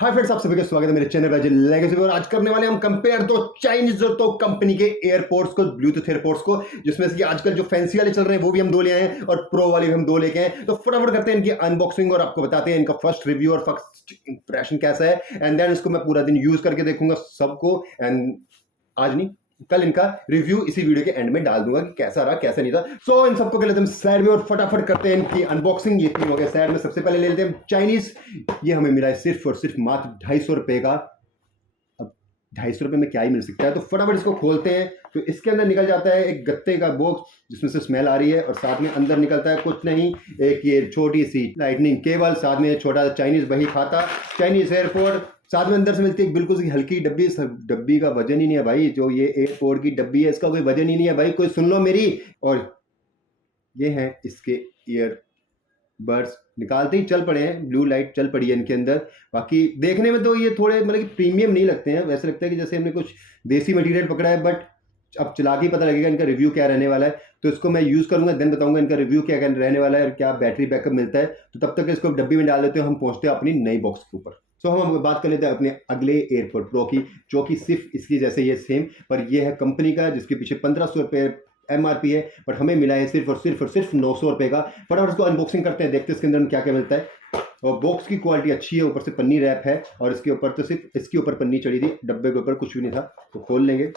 Hi friends, आप सभी का स्वागत है मेरे चैनल पर लेगेसी और आज करने वाले हम कंपेयर दो चाइनीज तो कंपनी के एयरपोर्ट्स को, ब्लूटूथ एयरपोर्ट्स को, जिसमें से आजकल जो फैंसी वाले चल रहे हैं वो भी हम दो ले आए हैं और प्रो वाले भी हम दो लेके आए। तो फटाफट करते हैं इनकी अनबॉक्सिंग और आपको बताते हैं इनका फर्स्ट रिव्यू और फर्स्ट इंप्रेशन कैसा है। एंड देन इसको मैं पूरा दिन यूज करके देखूंगा सबको, एंड आज नहीं कल इनका रिव्यू इसी वीडियो के एंड में डाल दूंगा कि कैसा रहा कैसा नहीं था। सो इन सबको लेते हैं साइड में और फटाफट करते हैं इनकी अनबॉक्सिंग। ये तीन हो गए साइड में। सबसे पहले ले लेते हैं चाइनीज। ये हमें मिला है सिर्फ और सिर्फ मात्र 250 रुपए का। अब 250 रुपए में क्या ही मिल सकता है, तो फटाफट इसको खोलते हैं। तो इसके अंदर निकल जाता है एक गत्ते का बॉक्स जिसमें से स्मेल आ रही है, और साथ में अंदर निकलता है कुछ नहीं, एक ये छोटी सी लाइटनिंग केबल, साथ में छोटा चाइनीज बही खाता, चाइनीज एयरपोर्ट, साथ में अंदर से मिलती है एक बिल्कुल सी हल्की डब्बी। डब्बी का वजन ही नहीं है भाई, जो ये एयरपोर्ट की डब्बी है इसका कोई वजन ही नहीं है भाई, कोई सुन लो मेरी। और ये है इसके ईयर बर्ड्स, निकालते ही चल पड़े हैं, ब्लू लाइट चल पड़ी है इनके अंदर। बाकी देखने में तो ये थोड़े मतलब कि प्रीमियम नहीं लगते हैं, वैसे लगता है कि जैसे हमने कुछ देसी मटेरियल पकड़ा है, बट अब चला के ही पता लगेगा इनका रिव्यू क्या रहने वाला है। तो इसको मैं यूज़ करूंगा, देन बताऊंगा इनका रिव्यू क्या रहने वाला है और क्या बैटरी बैकअप मिलता है। तो तब तक इसको डब्बी में डाल देते हैं, हम पहुंचते हैं अपनी नई बॉक्स के ऊपर। सो हम बात कर लेते हैं अपने अगले एयरपोर्ट प्रो की, जो कि सिर्फ इसकी जैसे ये सेम, पर ये है कंपनी का जिसके पीछे 1500 रुपये MRP है, बट हमें मिला है सिर्फ और सिर्फ 900 रुपये का। फटाफट इसको अनबॉक्सिंग करते हैं, देखते हैं इसके अंदर क्या क्या मिलता है। और बॉक्स की क्वालिटी अच्छी है, ऊपर से पन्नी रैप है, और इसके ऊपर तो सिर्फ इसके ऊपर पन्नी चढ़ी थी, डब्बे के ऊपर कुछ भी नहीं था। तो खोल लेंगे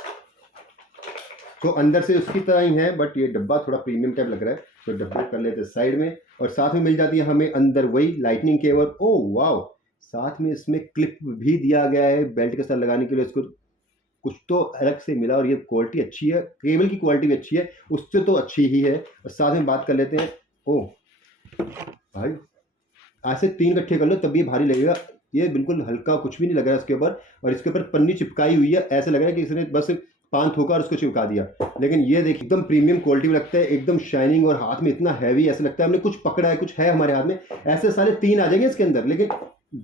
तो अंदर से उसकी तरह ही है, बट ये डब्बा थोड़ा प्रीमियम टाइप लग रहा है। तो डब्बा कर लेते हैं साइड में, और साथ में मिल जाती है हमें अंदर वही लाइटनिंग केबल। ओह वाओ, साथ में इसमें क्लिप भी दिया गया है बेल्ट के साथ लगाने के लिए। इसको कुछ तो अलग से मिला, और ये क्वालिटी अच्छी है, केबल की क्वालिटी भी अच्छी है, उससे तो अच्छी ही है। और साथ में बात कर लेते हैं, ओह भाई ऐसे 3 इकट्ठे कर लो तब ये भारी लगेगा। ये बिल्कुल हल्का, कुछ भी नहीं लग रहा है इसके ऊपर, और इसके ऊपर पन्नी चिपकाई हुई है, ऐसा लग रहा है कि इसने बस पान थोका और उसको चिपका दिया। लेकिन ये देखिए एकदम प्रीमियम क्वालिटी में लगता है, एकदम शाइनिंग, और हाथ में इतना हैवी, ऐसा लगता है हमने कुछ पकड़ा है, कुछ है हमारे हाथ में। ऐसे सारे 3 आ जाएंगे इसके अंदर, लेकिन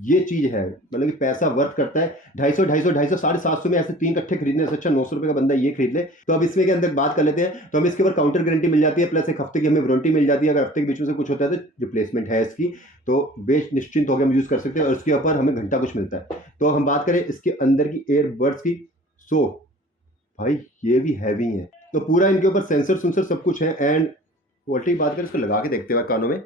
ये चीज है मतलब कि पैसा वर्थ करता है। 250 750 में ऐसे 3 इकट्ठे खरीदने से अच्छा 900 रुपए का बंदा ये खरीद ले। तो अब इसमें के अंदर बात कर लेते हैं। तो हम इसके ऊपर काउंटर गारंटी मिल जाती है, प्लस 1 हफ्ते की हमें वारंटी मिल जाती है। अगर हफ्ते के बीच में से कुछ होता है तो रिप्लेसमेंट है इसकी, तो बेच निश्चिंत होकर हम यूज कर सकते हैं। और उसके ऊपर हमें घंटा कुछ मिलता है। तो हम बात करें इसके अंदर की एयरबड्स की, सो भाई ये भी हैवी है, तो पूरा इनके ऊपर सेंसर सुंसर सब कुछ है। एंड क्वालिटी की बात करें, इसको लगा के देखते हुए कानों में,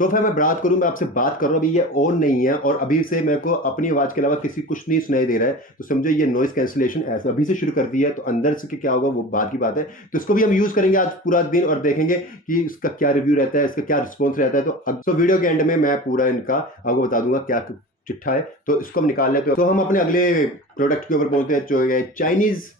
तो फिर मैं बात करूं, मैं आपसे बात कर रहा हूं, अभी ये ऑन नहीं है और अभी से मेरे को अपनी आवाज के अलावा किसी कुछ नहीं सुनाई दे रहा है, तो समझो ये नॉइस कैंसिलेशन ऐसा अभी से शुरू कर दिया है। तो अंदर से क्या होगा वो बात की बात है। तो इसको भी हम यूज करेंगे आज पूरा दिन और देखेंगे कि इसका क्या रिव्यू रहता है, इसका क्या रिस्पॉन्स रहता है। तो अब तो वीडियो के एंड में मैं पूरा इनका आपको बता दूंगा क्या चिट्ठा है। तो इसको हम निकाल लेते हैं। तो हम अपने अगले प्रोडक्ट के ऊपर पहुंचते हैं, जो है चाइनीज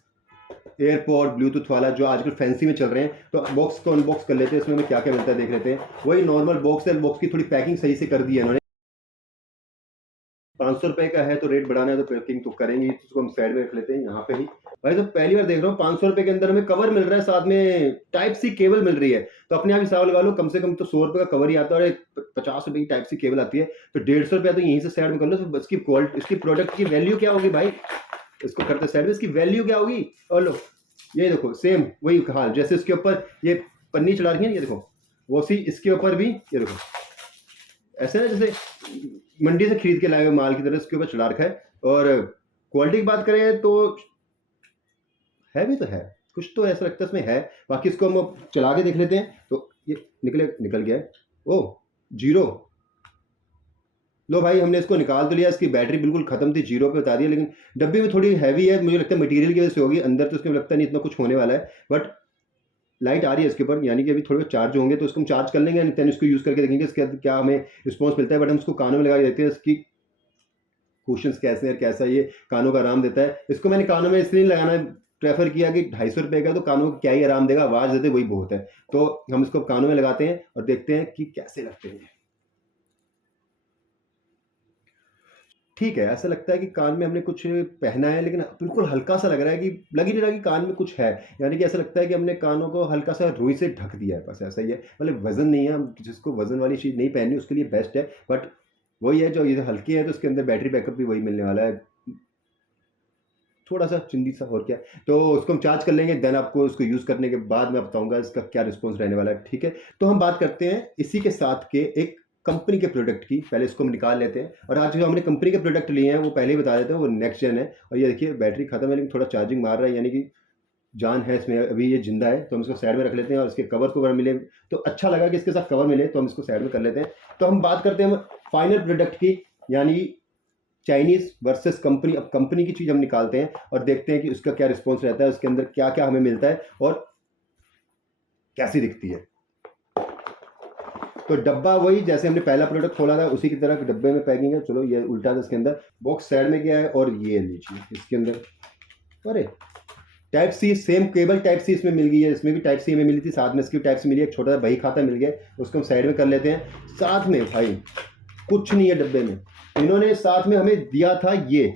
एयरपोर्ट ब्लूटूथ वाला, जो आजकल फैंसी में चल रहे हैं। तो बॉक्स को अनबॉक्स कर लेते हैं, इसमें हमें क्या क्या मिलता है देख लेते हैं। वही नॉर्मल बॉक्स है, बॉक्स की थोड़ी पैकिंग सही से कर दी है इन्होंने। 500 रुपए का है तो रेट बढ़ाना है तो पैकिंग तो करेंगे, इसको हम साइड में रख लेते हैं यहाँ पे ही। भाई तो पहली बार देख रहा हूँ 500 रुपए के अंदर हमें कवर मिल रहा है, साथ में टाइप सी केबल मिल रही है। तो अपने आप हिसाब लगा लो, कम से कम तो 100 रुपए का कवर ही आता है, और 50 रुपए की टाइप सी केबल आती है। तो 150 रुपया तो यहीं से साइड में कर लो। तो इसकी क्वालिटी, इसकी प्रोडक्ट की वैल्यू क्या होगी भाई, इसको करते साइड में, इसकी वैल्यू क्या होगी। और लो ये देखो, सेम वही हाल, जैसे इसके ऊपर ये पन्नी चढ़ा रही है, ये देखो वो सी इसके ऊपर भी, ये देखो ऐसे ना जैसे मंडी से खरीद के लाए हुए माल की तरह इसके ऊपर चढ़ा रखा है। और क्वालिटी की बात करें तो है भी, तो है कुछ तो ऐसा लगता है इसमें है। बाकी इसको हम चला के देख लेते हैं। तो ये निकल गया है, ओ जीरो। लो भाई हमने इसको निकाल तो लिया, इसकी बैटरी बिल्कुल खत्म थी, जीरो पे बता दिया। लेकिन डब्बी में थोड़ी हैवी है, मुझे लगता है मटेरियल की वजह से होगी, अंदर तो उसमें लगता नहीं इतना कुछ होने वाला है। बट लाइट आ रही है इसके ऊपर, यानी कि अभी थोड़े चार्ज होंगे, तो इसको हम चार्ज कर लेंगे, देन इसको यूज़ करके देखेंगे इसके क्या हमें रिस्पॉन्स मिलता है। बट हम इसको कानों में लगा के देखते हैं इसकी कुशंस कैसे हैं, कैसा ये कानों का आराम देता है। इसको मैंने कानों में इसलिए लगाना प्रेफर किया कि 250 रुपये का, तो कानों को क्या ही आराम देगा, आवाज़ देते वही बहुत है। तो हम इसको कानों में लगाते हैं और देखते हैं कि कैसे लगते हैं। ठीक है, ऐसा लगता है कि कान में हमने कुछ पहना है, लेकिन बिल्कुल हल्का सा लग रहा है, कि लग ही नहीं रहा कि कान में कुछ है। यानी कि ऐसा लगता है कि हमने कानों को हल्का सा रुई से ढक दिया है, बस ऐसा ही है। मतलब वजन नहीं है, हम जिसको वजन वाली चीज़ नहीं पहननी उसके लिए बेस्ट है। बट वही है, जो ये हल्की है तो उसके अंदर बैटरी बैकअप भी वही मिलने वाला है, थोड़ा सा चिंदी सा, और क्या। तो उसको हम चार्ज कर लेंगे, देन आपको उसको यूज़ करने के बाद मैं बताऊंगा इसका क्या रिस्पॉन्स रहने वाला है। ठीक है, तो हम बात करते हैं इसी के साथ के एक कंपनी के प्रोडक्ट की। पहले इसको हम निकाल लेते हैं और आज जो हमने कंपनी के प्रोडक्ट लिए हैं वो पहले ही बता देते हैं, वो नेक्स्ट जेन है। और ये देखिए बैटरी खत्म है लेकिन थोड़ा चार्जिंग मार रहा है, यानी कि जान है इसमें, अभी ये जिंदा है। तो हम इसको साइड में रख लेते हैं और इसके कवर मिले तो अच्छा लगा कि इसके साथ कवर मिले, तो हम इसको साइड में कर लेते हैं। तो हम बात करते हैं फाइनल प्रोडक्ट की, यानी चाइनीज वर्सेस कंपनी। अब कंपनी की चीज़ हम निकालते हैं और देखते हैं कि उसका क्या रिस्पॉन्स रहता है, उसके अंदर क्या क्या हमें मिलता है और कैसी दिखती है। तो डब्बा वही जैसे हमने पहला प्रोडक्ट खोला था उसी की तरह डब्बे में पैकिंग है। चलो ये उल्टा था, इसके अंदर बॉक्स साइड में गया है और ये लीजिए इसके अंदर, अरे type C same cable type C इसमें मिल गई है, इसमें भी टाइप सी हमें मिली थी, साथ में इसकी टाइप सी मिली है, एक छोटा सा बही खाता मिल गया, उसको हम साइड में कर लेते हैं। साथ में भाई कुछ नहीं है डब्बे में, इन्होंने साथ में हमें दिया था ये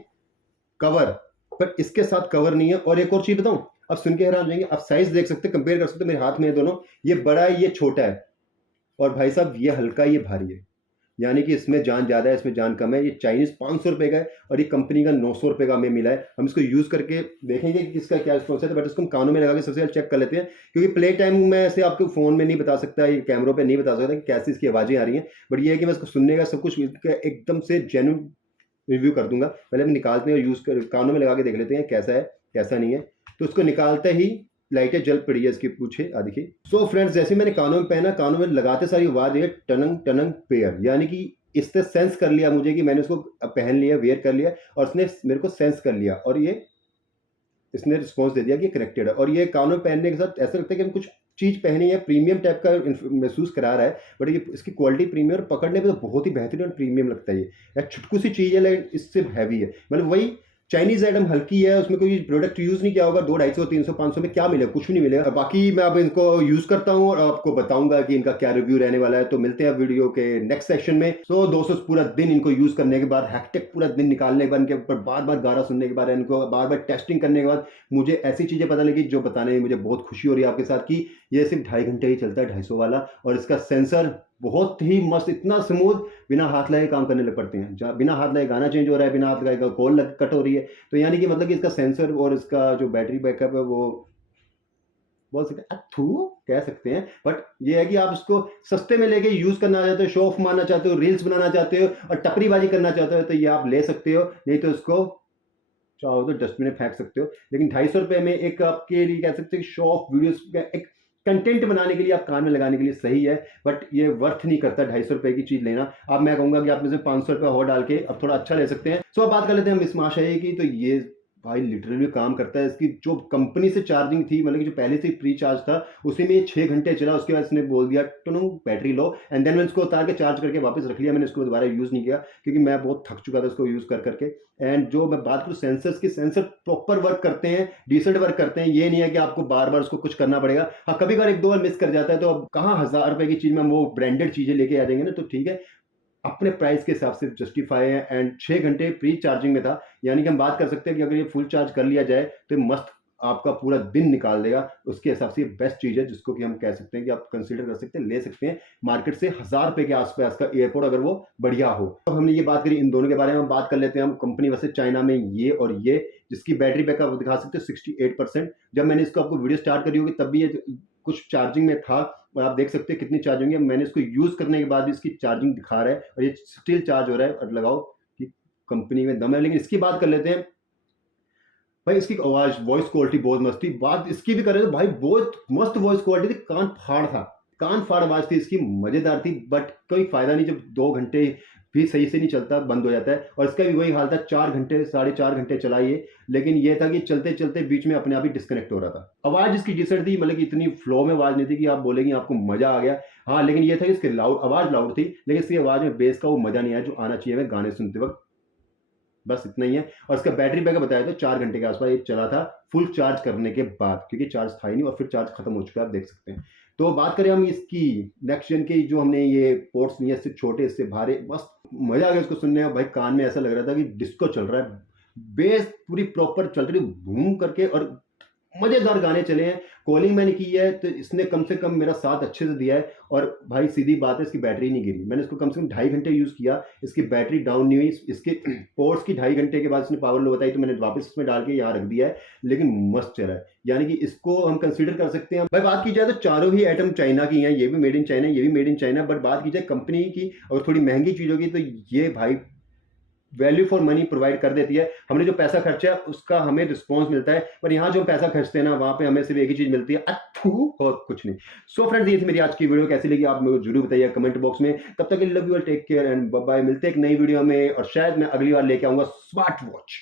कवर, पर इसके साथ कवर नहीं है। और एक और चीज बताऊं, अब सुन के हैरान हो जाएंगे, आप साइज देख सकते हैं, कंपेयर कर सकते हैं, मेरे हाथ में है दोनों, ये बड़ा है ये छोटा है, और भाई साहब ये हल्का ये भारी है, यानी कि इसमें जान ज़्यादा है इसमें जान कम है। ये चाइनीज़ 500 रुपये का है और ये कंपनी का 900 रुपये का हमें मिला है। हम इसको यूज़ करके देखेंगे कि इसका क्या रिस्पॉन्स है, बट इसको हम कानों में लगा के सबसे पहले चेक कर लेते हैं, क्योंकि प्ले टाइम मैं ऐसे आपको फ़ोन में नहीं बता सकता, ये कैमरों पे नहीं बता सकता कि कैसी इसकी आवाज़ें आ रही हैं, बट ये है कि मैं इसको सुनने का सब कुछ एकदम से जेन्युइन रिव्यू कर दूंगा। पहले हम निकालते हैं और यूज़ कर कानों में लगा के देख लेते हैं कैसा है कैसा नहीं है। तो उसको निकालते ही लाइटें जल पड़ी है इसकी पूछे आ देखिए। सो फ्रेंड्स, जैसे मैंने कानों में पहना, कानों में लगाते सारी आवाज़ है टनंग टनंग पेयर, यानी कि इसने सेंस कर लिया मुझे कि मैंने उसको पहन लिया, वेयर कर लिया, और उसने मेरे को सेंस कर लिया और ये इसने रिस्पॉन्स दे दिया कि कनेक्टेड है। और ये कानों में पहनने के साथ ऐसा लगता है कि हम कुछ चीज़ पहनी है, प्रीमियम टाइप का महसूस करा रहा है, बट ये इसकी क्वालिटी प्रीमियम और पकड़ने पे तो बहुत ही बेहतरीन और प्रीमियम लगता है। ये छुटकू सी चीज़ है लेकिन इससे हैवी है, मतलब वही चाइनीज आइटम हल्की है, उसमें कोई प्रोडक्ट यूज नहीं किया होगा, 200, 250, 300, 500 में क्या मिलेगा, कुछ भी नहीं मिलेगा। बाकी मैं अब इनको यूज करता हूँ और आपको बताऊंगा कि इनका क्या रिव्यू रहने वाला है। तो मिलते हैं वीडियो के नेक्स्ट सेक्शन में। सो दोस्तों, पूरा दिन इनको यूज करने के बाद, हेक्टिक पूरा दिन निकालने के बाद, इनके ऊपर बार बार गाना सुनने के बाद, इनको बार बार टेस्टिंग करने के बाद मुझे ऐसी चीजें पता लगी जो बताने में मुझे बहुत खुशी हो रही है आपके साथ, कि ये सिर्फ 2.5 घंटे ही चलता है, 250 वाला, और इसका सेंसर बहुत ही मस्त, इतना स्मूथ, बिना हाथ लगाए काम करने लग पड़ते हैं, बिना हाथ लगाए गाना चेंज हो रहा है, बिना हाथ लगाए कॉल कट हो रही है। तो यानी कि मतलब कि इसका सेंसर और इसका जो बैटरी बैकअप है वो बहुत कह सकते हैं, बट ये है कि आप इसको सस्ते में लेके यूज करना चाहते हो, शो ऑफ मारना चाहते हो, रील्स बनाना चाहते हो और टपरीबाजी करना चाहते हो, तो ये आप ले सकते हो, नहीं तो इसको चाहो तो डस्टबिन में फेंक सकते हो। लेकिन 250 रुपये में एक आपके लिए कह सकते हैं शो ऑफ वीडियोस का एक कंटेंट बनाने के लिए, आप कान में लगाने के लिए सही है, बट ये वर्थ नहीं करता 250 रुपये की चीज़ लेना। अब मैं कहूँगा कि आप में से 500 रुपये और डाल के अब थोड़ा अच्छा ले सकते हैं। सो अब बात कर लेते हैं हम इस महाशय की। तो ये भाई लिटरली काम करता है। इसकी जो कंपनी से चार्जिंग थी, मतलब कि जो पहले से प्री चार्ज था, उसी में 6 घंटे चला। उसके बाद इसने बोल दिया two battery low, and then मैं इसको उतार के चार्ज करके वापस रख लिया। मैंने इसको दोबारा यूज़ नहीं किया क्योंकि मैं बहुत थक चुका था इसको यूज़ कर करके। एंड जो मैं बात करूँ सेंसर्स की, सेंसर प्रॉपर वर्क करते हैं, डिसेंट वर्क करते हैं। ये नहीं है कि आपको बार बार उसको कुछ करना पड़ेगा। हाँ, कभी बार 1-2 बार मिस कर जाता है, तो अब कहाँ 1000 रुपये की चीज़ में वो ब्रांडेड चीज़ें लेके आ जाएंगे ना, तो ठीक है, अपने प्राइस के हिसाब से जस्टिफाई है। एंड 6 घंटे प्री चार्जिंग में था, यानी कि हम बात कर सकते हैं कि अगर ये फुल चार्ज कर लिया जाए तो मस्त आपका पूरा दिन निकाल देगा। उसके हिसाब से बेस्ट चीज़ है, जिसको कि हम कह सकते हैं कि आप कंसीडर कर सकते हैं, ले सकते हैं मार्केट से 1000 रुपये के आसपास का एयरपोर्ट, अगर वो बढ़िया हो। तो हमने ये बात करी, इन दोनों के बारे में बात कर लेते हैं हम। कंपनी वैसे चाइना में ये और ये, जिसकी बैटरी बैकअप दिखा सकते हैं 68%। जब मैंने इसको आपको वीडियो स्टार्ट करी होगी तब भी ये कुछ चार्जिंग में था, और आप देख सकते हैं कितनी चार्जिंग है। मैंने इसको यूज़ करने के बाद भी इसकी चार्जिंग दिखा रहा है और ये स्टिल चार्ज हो रहा है। और लगाओ कि कंपनी में दम है। लेकिन इसकी बात कर लेते हैं भाई। इसकी आवाज़, वॉइस क्वालिटी बहुत मस्त थी। बात इसकी भी करें तो भाई बहुत मस्त वॉइस क्वालिटी थी, कान फाड़ था, कान फाड़ आवाज़ थी इसकी, मज़ेदार थी। बट कोई फ़ायदा नहीं, जब 2 घंटे भी सही से नहीं चलता, बंद हो जाता है। और इसका भी वही हाल था, 4 घंटे 4.5 घंटे चला ये, लेकिन ये था कि चलते चलते बीच में अपने आप ही डिस्कनेक्ट हो रहा था। आवाज़ इसकी डिसेंट थी, मतलब कि इतनी फ्लो में आवाज़ नहीं थी कि आप बोलेंगे आपको मज़ा आ गया। हाँ, लेकिन ये था कि इसकी आवाज़ लाउड थी, लेकिन इसकी आवाज़ में बेस का वो मज़ा नहीं आया जो आना चाहिए हमें गाने सुनते वक्त। बस इतना ही है। और इसका बैटरी बैकअप बताया तो 4 घंटे के आसपास ये चला था, फुल चार्ज करने के बाद, क्योंकि चार्ज था ही नहीं और फिर चार्ज खत्म हो चुका है, आप देख सकते हैं। तो बात करें हम इसकी नेक्स्ट जेन की, जो हमने ये पोर्ट्स लिए, इससे छोटे, इससे भारे, मस्त मजा आ गया इसको सुनने में। भाई कान में ऐसा लग रहा था कि डिस्को चल रहा है, बेस पूरी प्रॉपर चल रही घूम करके, और मजेदार गाने चले हैं। कॉलिंग मैंने की है तो इसने कम से कम मेरा साथ अच्छे से दिया है। और भाई सीधी बात है, इसकी बैटरी नहीं गिरी। मैंने इसको कम से कम 2.5 घंटे यूज़ किया, इसकी बैटरी डाउन नहीं हुई। इसके पोर्ट्स की 2.5 घंटे के बाद इसने पावर लो बताई, तो मैंने वापस इसमें डाल के यहाँ रख दिया है, लेकिन मस्त चला है। यानी कि इसको हम कंसीडर कर सकते हैं। भाई बात की जाए तो चारों ही आइटम चाइना की हैं, ये भी मेड इन चाइना, ये भी मेड इन चाइना। बट बात की जाए कंपनी की और थोड़ी महंगी चीज़ों की, तो ये भाई वैल्यू फॉर मनी प्रोवाइड कर देती है। हमने जो पैसा खर्चा है उसका हमें रिस्पॉन्स मिलता है, पर यहाँ जो हम पैसा खर्चते हैं ना, वहाँ पे हमें सिर्फ एक ही चीज़ मिलती है, अथू, और कुछ नहीं। सो फ्रेंड्स, ये थी मेरी आज की वीडियो। कैसी लगी आप मुझे जरूर बताइए कमेंट बॉक्स में। तब तक love you, take care and bye bye. मिलते हैं एक नई वीडियो में, और शायद मैं अगली बार लेके आऊंगा स्मार्ट वॉच।